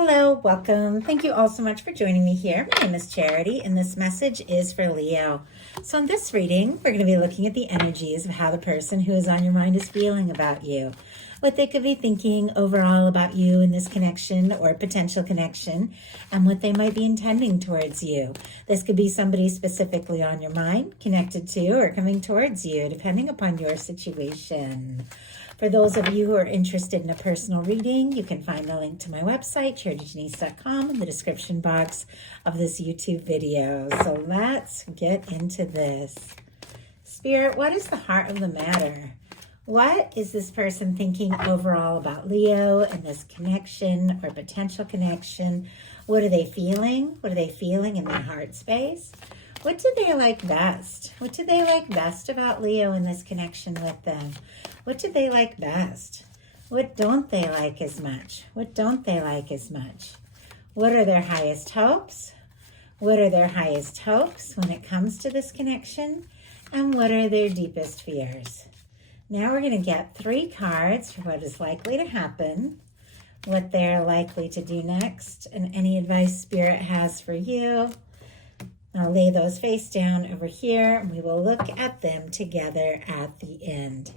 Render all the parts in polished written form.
Hello, welcome. Thank you all so much for joining me here. My name is Charity, and this message is for Leo. So in this reading, we're going to be looking at the energies of how the person who is on your mind is feeling about you, what they could be thinking overall about you in this connection or potential connection, and what they might be intending towards you. This could be somebody specifically on your mind, connected to, or coming towards you, depending upon your situation. For those of you who are interested in a personal reading, you can find the link to my website, charityjanice.com, in the description box of this YouTube video. So let's get into this. Spirit, what is the heart of the matter? What is this person thinking overall about Leo and this connection or potential connection? What are they feeling? What are they feeling in their heart space? What do they like best? What do they like best about Leo and this connection with them? What do they like best? What don't they like as much? What don't they like as much? What are their highest hopes? What are their highest hopes when it comes to this connection? And what are their deepest fears? Now we're going to get 3 cards for what is likely to happen, what they're likely to do next, and any advice Spirit has for you. I'll lay those face down over here, and we will look at them together at the end.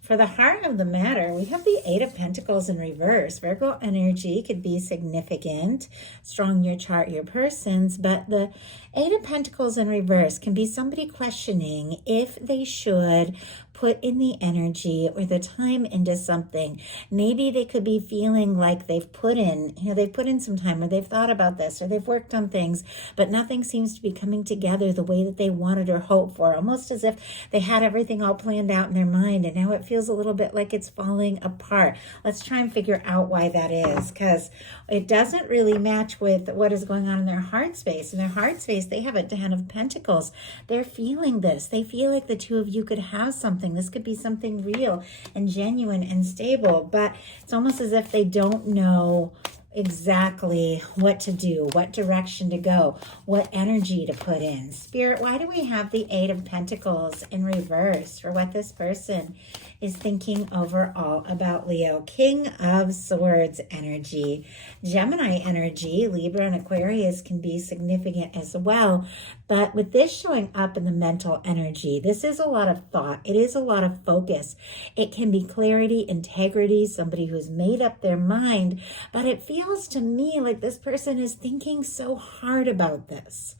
For the heart of the matter, we have the 8 of Pentacles in reverse. Virgo energy could be significant, strong your chart, your persons, but the 8 of Pentacles in reverse can be somebody questioning if they should put in the energy or the time into something. Maybe they could be feeling like they've put in some time, or they've thought about this, or they've worked on things, but nothing seems to be coming together the way that they wanted or hoped for, almost as if they had everything all planned out in their mind, and now it feels a little bit like it's falling apart. Let's try and figure out why that is, because it doesn't really match with what is going on in their heart space. In their heart space, they have a 10 of Pentacles. They're feeling this. They feel like the two of you could have something. This could be something real and genuine and stable, but it's almost as if they don't know exactly what to do, what direction to go, what energy to put in. Spirit, why do we have the 8 of Pentacles in reverse for what this person is thinking overall about Leo? King of Swords energy, Gemini energy, Libra and Aquarius can be significant as well. But with this showing up in the mental energy, this is a lot of thought. It is a lot of focus. It can be clarity, integrity, somebody who's made up their mind. But it feels to me like this person is thinking so hard about this.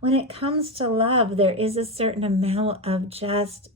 When it comes to love, there is a certain amount of just,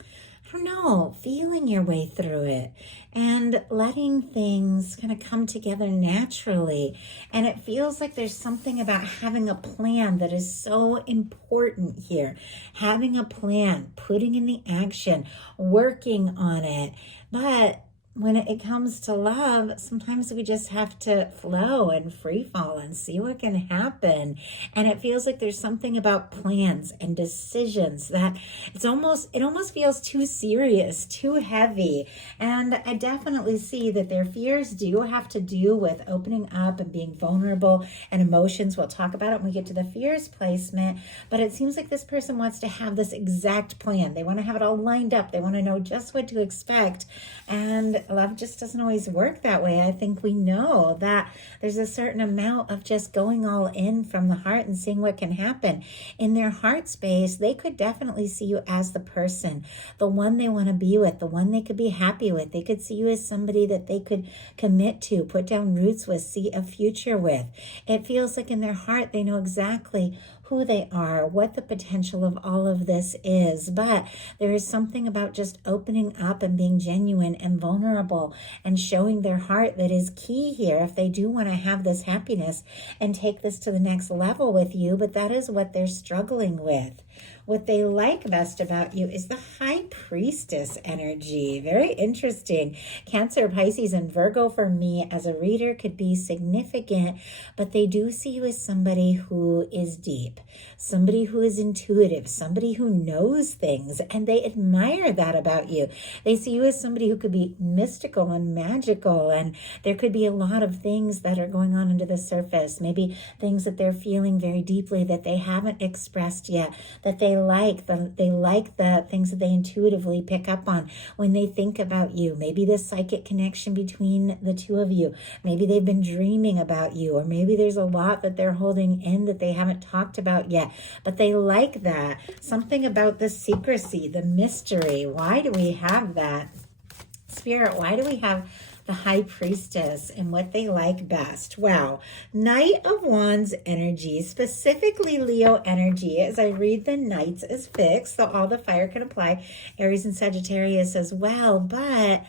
I don't know, feeling your way through it and letting things kind of come together naturally. And it feels like there's something about having a plan that is so important here. Having a plan, putting in the action, working on it. But when it comes to love, sometimes we just have to flow and free fall and see what can happen. And it feels like there's something about plans and decisions that it almost feels too serious, too heavy. And I definitely see that their fears do have to do with opening up and being vulnerable and emotions. We'll talk about it when we get to the fears placement. But it seems like this person wants to have this exact plan. They want to have it all lined up. They want to know just what to expect. And love just doesn't always work that way. I think we know that there's a certain amount of just going all in from the heart and seeing what can happen. In their heart space, they could definitely see you as the person, the one they want to be with, the one they could be happy with. They could see you as somebody that they could commit to, put down roots with, see a future with. It feels like in their heart, they know exactly who they are, what the potential of all of this is. But there is something about just opening up and being genuine and vulnerable and showing their heart that is key here if they do want to have this happiness and take this to the next level with you. But that is what they're struggling with. What they like best about you is the High Priestess energy. Very interesting. Cancer, Pisces, and Virgo for me as a reader could be significant, but they do see you as somebody who is deep, somebody who is intuitive, somebody who knows things, and they admire that about you. They see you as somebody who could be mystical and magical, and there could be a lot of things that are going on under the surface, maybe things that they're feeling very deeply that they haven't expressed yet, that they like the things that they intuitively pick up on when they think about you. Maybe the psychic connection between the two of you. Maybe they've been dreaming about you, or maybe there's a lot that they're holding in that they haven't talked about yet, but they like that. Something about the secrecy, the mystery. Why do we have that? Spirit, why do we have the High Priestess and what they like best? Wow. Knight of Wands energy, specifically Leo energy, as I read the Knights as fixed, so all the fire can apply, Aries and Sagittarius as well, but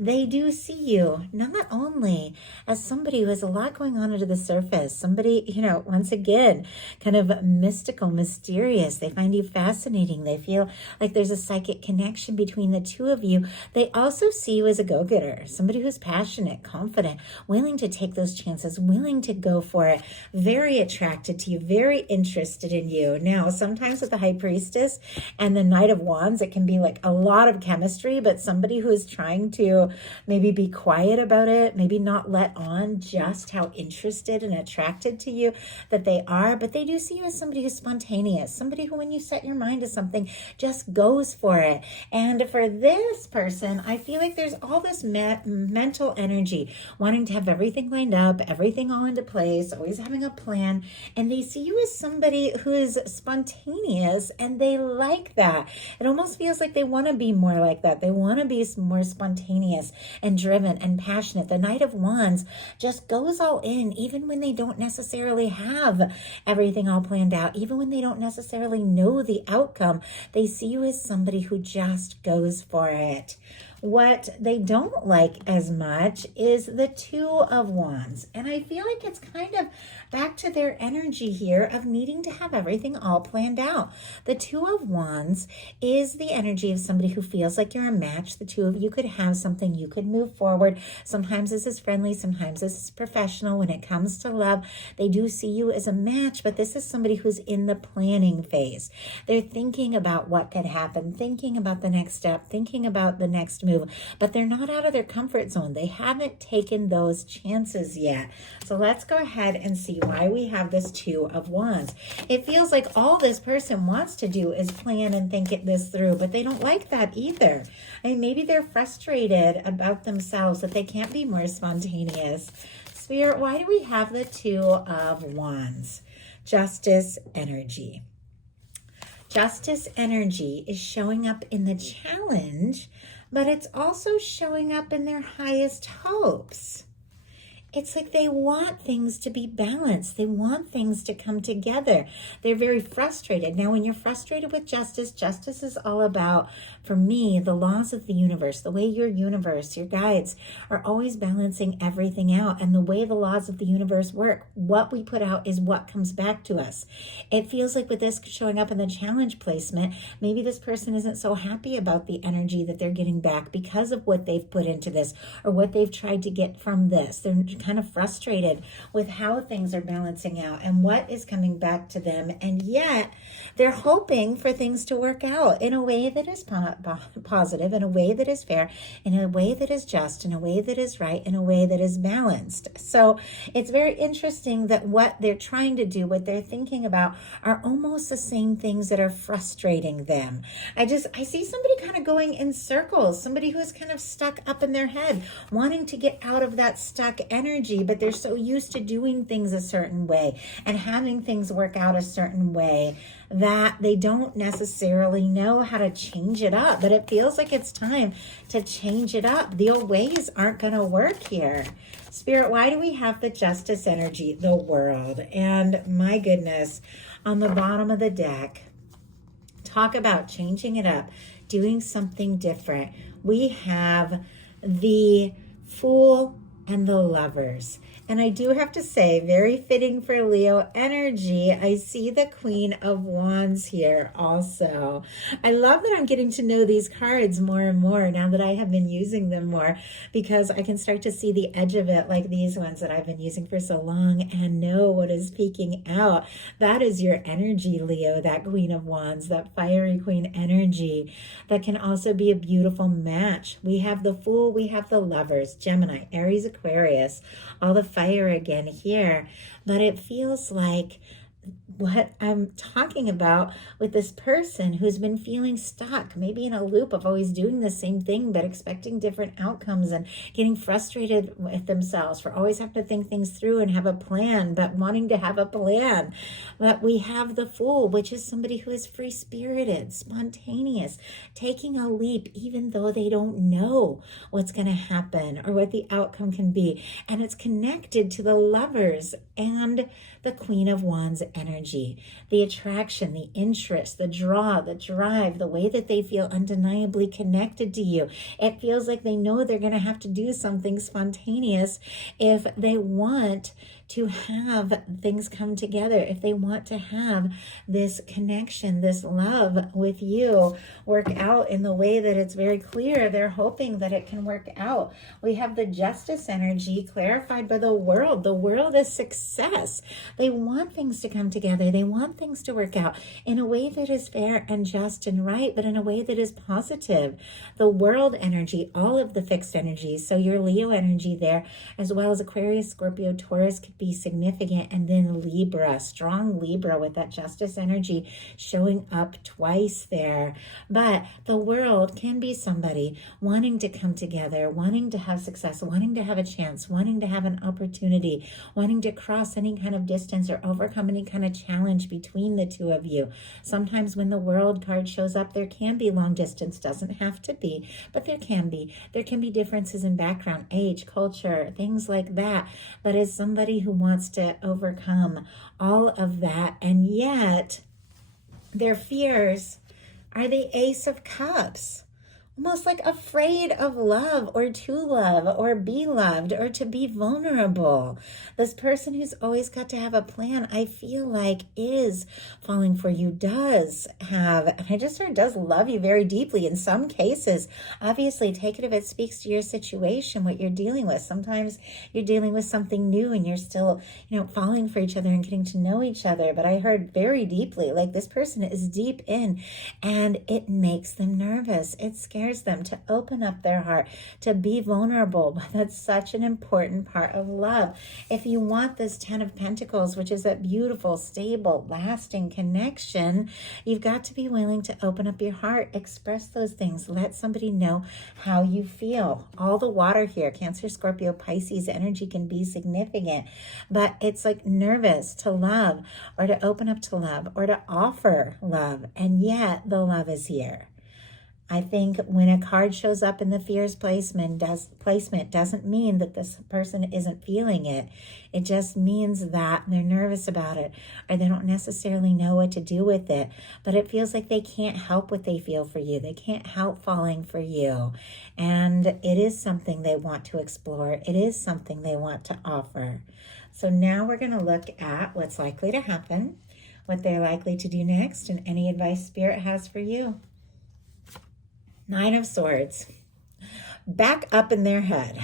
they do see you not only as somebody who has a lot going on under the surface, somebody, once again, kind of mystical, mysterious. They find you fascinating. They feel like there's a psychic connection between the two of you. They also see you as a go-getter, somebody who's passionate, confident, willing to take those chances, willing to go for it, very attracted to you, very interested in you. Now, sometimes with the High Priestess and the Knight of Wands, it can be like a lot of chemistry, but somebody who is trying to maybe be quiet about it, maybe not let on just how interested and attracted to you that they are, but they do see you as somebody who's spontaneous, somebody who, when you set your mind to something, just goes for it. And for this person, I feel like there's all this mental energy, wanting to have everything lined up, everything all into place, always having a plan, and they see you as somebody who is spontaneous, and they like that. It almost feels like they want to be more like that. They want to be more spontaneous and driven and passionate. The Knight of Wands just goes all in, even when they don't necessarily have everything all planned out, even when they don't necessarily know the outcome. They see you as somebody who just goes for it. What they don't like as much is the Two of Wands. And I feel like it's kind of back to their energy here of needing to have everything all planned out. The Two of Wands is the energy of somebody who feels like you're a match. The two of you could have something, you could move forward. Sometimes this is friendly, sometimes this is professional. When it comes to love, they do see you as a match, but this is somebody who's in the planning phase. They're thinking about what could happen, thinking about the next step, thinking about the next move, but they're not out of their comfort zone. They haven't taken those chances yet. So let's go ahead and see why we have this Two of Wands. It feels like all this person wants to do is plan and think this through, but they don't like that either. I mean, maybe they're frustrated about themselves that they can't be more spontaneous. Spirit, why do we have the Two of Wands? Justice energy. Justice energy is showing up in the challenge, but it's also showing up in their highest hopes. It's like they want things to be balanced. They want things to come together. They're very frustrated. Now, when you're frustrated with justice, justice is all about, for me, the laws of the universe, the way your universe, your guides are always balancing everything out. And the way the laws of the universe work, what we put out is what comes back to us. It feels like with this showing up in the challenge placement, maybe this person isn't so happy about the energy that they're getting back because of what they've put into this or what they've tried to get from this. They're kind of frustrated with how things are balancing out and what is coming back to them. And yet they're hoping for things to work out in a way that is positive, in a way that is fair, in a way that is just, in a way that is right, in a way that is balanced. So it's very interesting that what they're trying to do, what they're thinking about are almost the same things that are frustrating them. I see somebody kind of going in circles, somebody who is kind of stuck up in their head, wanting to get out of that stuck energy, but they're so used to doing things a certain way and having things work out a certain way that they don't necessarily know how to change it up. But it feels like it's time to change it up. The old ways aren't going to work here. Spirit, why do we have the Justice energy, the World? And my goodness, on the bottom of the deck, talk about changing it up, doing something different. We have the Fool and the Lovers. And I do have to say, very fitting for Leo energy, I see the Queen of Wands here also. I love that I'm getting to know these cards more and more now that I have been using them more, because I can start to see the edge of it, like these ones that I've been using for so long, and know what is peeking out. That is your energy, Leo, that Queen of Wands, that fiery queen energy that can also be a beautiful match. We have the Fool, we have the Lovers, Gemini, Aries, Aquarius, all the fire again here, but it feels like what I'm talking about with this person who's been feeling stuck, maybe in a loop of always doing the same thing, but expecting different outcomes and getting frustrated with themselves for always having to think things through and have a plan, but wanting to have a plan. But we have the Fool, which is somebody who is free-spirited, spontaneous, taking a leap, even though they don't know what's going to happen or what the outcome can be. And it's connected to the Lovers and the Queen of Wands energy, the attraction, the interest, the draw, the drive, the way that they feel undeniably connected to you. It feels like they know they're going to have to do something spontaneous if they want to have things come together, if they want to have this connection, this love with you work out in the way that it's very clear they're hoping that it can work out. We have the Justice energy clarified by the World. The World is success. They want things to come together. They want things to work out in a way that is fair and just and right, but in a way that is positive. The World energy, all of the fixed energies, so your Leo energy there, as well as Aquarius, Scorpio, Taurus could be significant, and then Libra, strong Libra with that Justice energy showing up twice there. But the World can be somebody wanting to come together, wanting to have success, wanting to have a chance, wanting to have an opportunity, wanting to cross any kind of distance or overcome any kind of challenge between the two of you. Sometimes when the World card shows up, there can be long distance, doesn't have to be, but there can be. There can be differences in background, age, culture, things like that. But as somebody who wants to overcome all of that, and yet their fears are the Ace of Cups. Almost like afraid of love or to love or be loved or to be vulnerable. This person who's always got to have a plan, I feel like is falling for you, does have, and I just heard does love you very deeply in some cases. Obviously, take it if it speaks to your situation, what you're dealing with. Sometimes you're dealing with something new and you're still, falling for each other and getting to know each other. But I heard very deeply, like this person is deep in, and it makes them nervous. It scares them to open up their heart, to be vulnerable. That's such an important part of love. If you want this 10 of Pentacles, which is that beautiful, stable, lasting connection, you've got to be willing to open up your heart, express those things, let somebody know how you feel. All the water here, Cancer, Scorpio, Pisces energy can be significant, but it's like nervous to love or to open up to love or to offer love, and yet the love is here. I think when a card shows up in the fears placement doesn't mean that this person isn't feeling it. It just means that they're nervous about it or they don't necessarily know what to do with it. But it feels like they can't help what they feel for you. They can't help falling for you. And it is something they want to explore. It is something they want to offer. So now we're going to look at what's likely to happen, what they're likely to do next, and any advice Spirit has for you. 9 of Swords, back up in their head.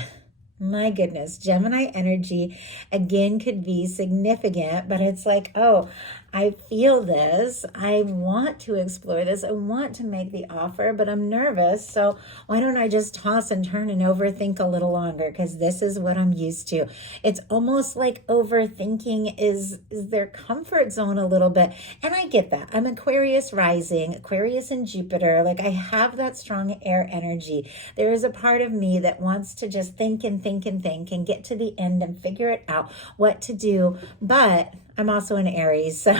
My goodness, Gemini energy again could be significant, but it's like, oh, I feel this. I want to explore this. I want to make the offer, but I'm nervous. So why don't I just toss and turn and overthink a little longer? Because this is what I'm used to. It's almost like overthinking is their comfort zone a little bit. And I get that. I'm Aquarius rising, Aquarius and Jupiter. Like I have that strong air energy. There is a part of me that wants to just think and think and think and get to the end and figure it out what to do. But I'm also an Aries, so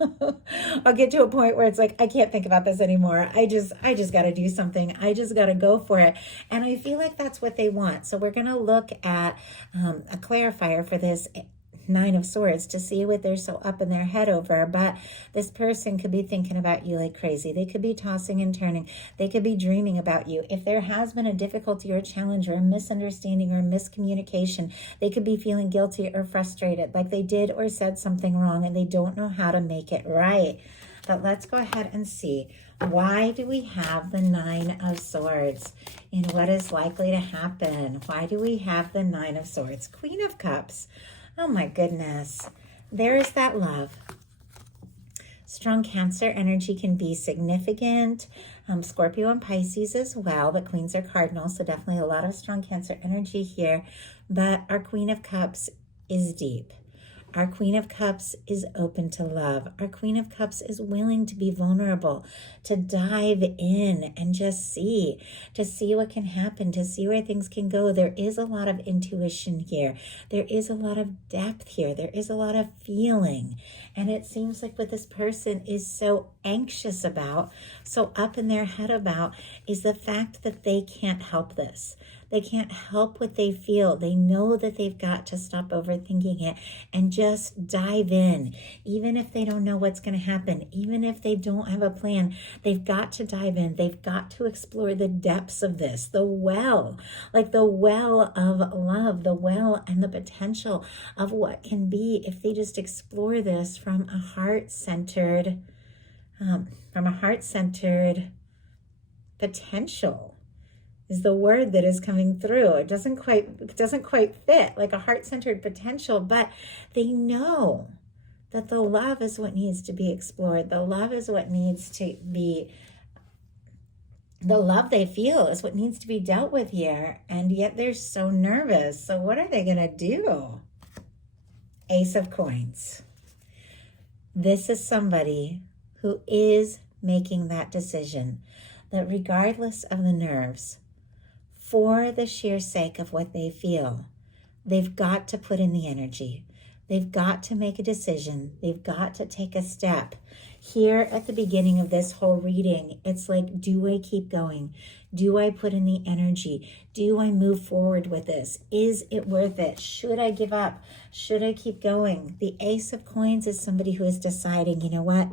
I'll get to a point where it's like, I can't think about this anymore. I just got to do something. I just got to go for it. And I feel like that's what they want. So we're going to look at a clarifier for this 9 of Swords to see what they're so up in their head over. But this person could be thinking about you like crazy. They could be tossing and turning. They could be dreaming about you. If there has been a difficulty or a challenge or a misunderstanding or a miscommunication, they could be feeling guilty or frustrated, like they did or said something wrong and they don't know how to make it right. But let's go ahead and see. Why do we have the 9 of Swords? And what is likely to happen? Why do we have the 9 of Swords? Queen of Cups. Oh my goodness. There is that love. Strong Cancer energy can be significant. Scorpio and Pisces as well, but Queens are cardinals, so definitely a lot of strong Cancer energy here. But our Queen of Cups is deep. Our Queen of Cups is open to love. Our Queen of Cups is willing to be vulnerable, to dive in and just see, to see what can happen, to see where things can go. There is a lot of intuition here. There is a lot of depth here. There is a lot of feeling. And it seems like what this person is so anxious about, so up in their head about, is the fact that they can't help this. They can't help what they feel. They know that they've got to stop overthinking it and just dive in. Even if they don't know what's going to happen, even if they don't have a plan, they've got to dive in. They've got to explore the depths of this, the well, like the well of love, the well and the potential of what can be if they just explore this from a heart-centered potential. Is the word that is coming through. It doesn't quite fit, like a heart-centered potential, but they know that the love is what needs to be explored. The love is what needs to be, the love they feel is what needs to be dealt with here, and yet they're so nervous. So what are they going to do? Ace of Coins. This is somebody who is making that decision, that regardless of the nerves, for the sheer sake of what they feel, they've got to put in the energy. They've got to make a decision. They've got to take a step. Here at the beginning of this whole reading, it's like, do I keep going? Do I put in the energy? Do I move forward with this? Is it worth it? Should I give up? Should I keep going? The Ace of Coins is somebody who is deciding, you know what?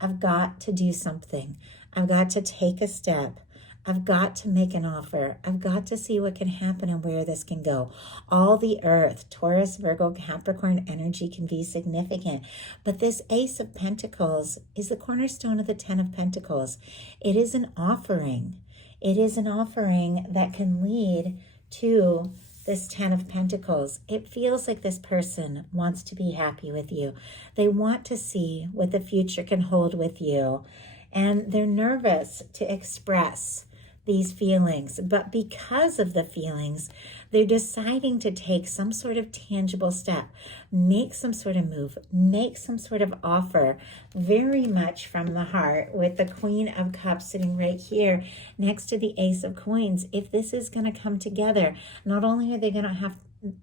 I've got to do something. I've got to take a step. I've got to make an offer. I've got to see what can happen and where this can go. All the earth, Taurus, Virgo, Capricorn energy can be significant. But this Ace of Pentacles is the cornerstone of the 10 of Pentacles. It is an offering. It is an offering that can lead to this 10 of Pentacles. It feels like this person wants to be happy with you. They want to see what the future can hold with you. And they're nervous to express these feelings, but because of the feelings, they're deciding to take some sort of tangible step, make some sort of move, make some sort of offer, very much from the heart, with the Queen of Cups sitting right here next to the Ace of Coins. If this is going to come together, not only are they going to have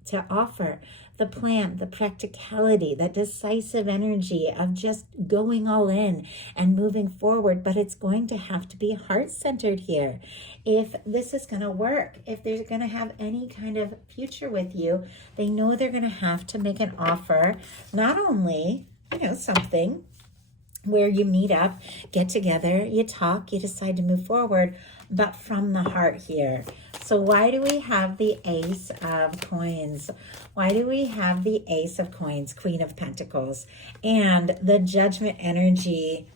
to offer the plan, the practicality, that decisive energy of just going all in and moving forward, but it's going to have to be heart-centered here. If this is going to work, if they're going to have any kind of future with you, they know they're going to have to make an offer, not only, something where you meet up, get together, you talk, you decide to move forward, but from the heart here. So why do we have the Ace of Coins? Why do we have the Ace of Coins, Queen of Pentacles, and the Judgment energy?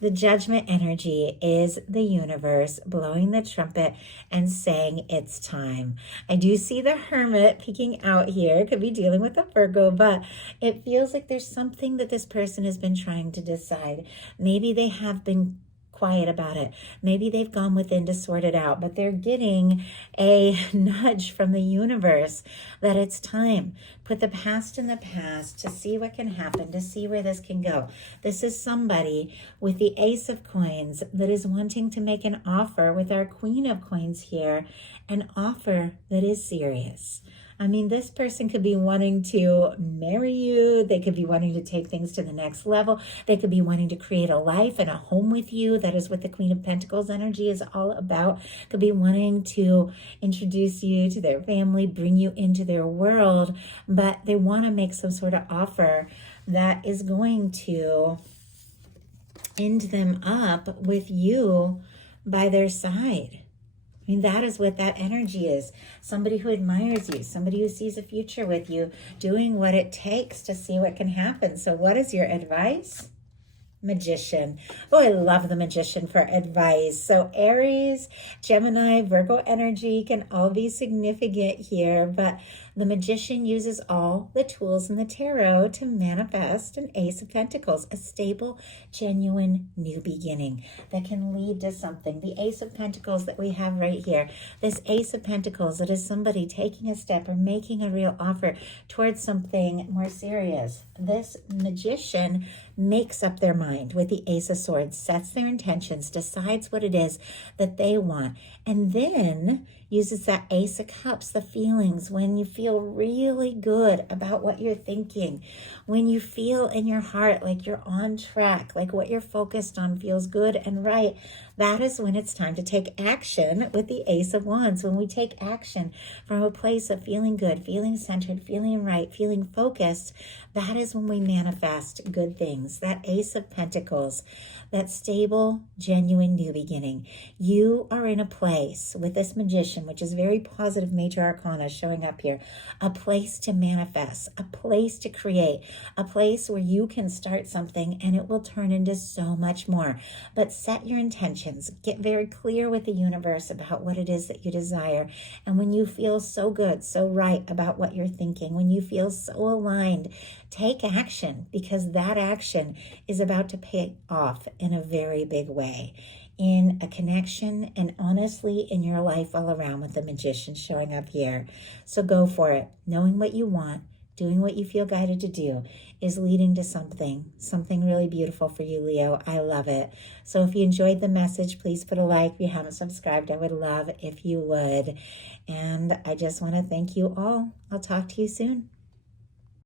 The Judgment energy is the universe blowing the trumpet and saying it's time. I do see the Hermit peeking out here. Could be dealing with a Virgo, but it feels like there's something that this person has been trying to decide. Maybe they have been quiet about it. Maybe they've gone within to sort it out, but they're getting a nudge from the universe that it's time. Put the past in the past to see what can happen, to see where this can go. This is somebody with the Ace of Coins that is wanting to make an offer with our Queen of Coins here, an offer that is serious. I mean, this person could be wanting to marry you. They could be wanting to take things to the next level. They could be wanting to create a life and a home with you. That is what the Queen of Pentacles energy is all about. Could be wanting to introduce you to their family, bring you into their world, but they want to make some sort of offer that is going to end them up with you by their side. I mean, that is what that energy is. Somebody who admires you, somebody who sees a future with you, doing what it takes to see what can happen. So what is your advice? Magician. Oh, I love the Magician for advice. So Aries, Gemini, Virgo energy can all be significant here, but The magician uses all the tools in the tarot to manifest an Ace of Pentacles, a stable, genuine new beginning that can lead to something. The Ace of Pentacles that we have right here, this Ace of Pentacles, that is somebody taking a step or making a real offer towards something more serious. This magician makes up their mind with the Ace of Swords, sets their intentions, decides what it is that they want, and then uses that Ace of Cups, the feelings, when you feel really good about what you're thinking, when you feel in your heart like you're on track, like what you're focused on feels good and right. That is when it's time to take action with the Ace of Wands. When we take action from a place of feeling good, feeling centered, feeling right, feeling focused, that is when we manifest good things. That Ace of Pentacles, that stable, genuine new beginning. You are in a place with this magician, which is very positive major arcana showing up here, a place to manifest, a place to create, a place where you can start something and it will turn into so much more. But set your intentions, get very clear with the universe about what it is that you desire. And when you feel so good, so right about what you're thinking, when you feel so aligned, take action, because that action is about to pay off in a very big way, in a connection and honestly in your life all around, with the magician showing up here. So go for it. Knowing what you want, doing what you feel guided to do is leading to something really beautiful for you, Leo. I love it. So if you enjoyed the message, please put a like. If you haven't subscribed, I would love if you would. And I just want to thank you all. I'll talk to you soon.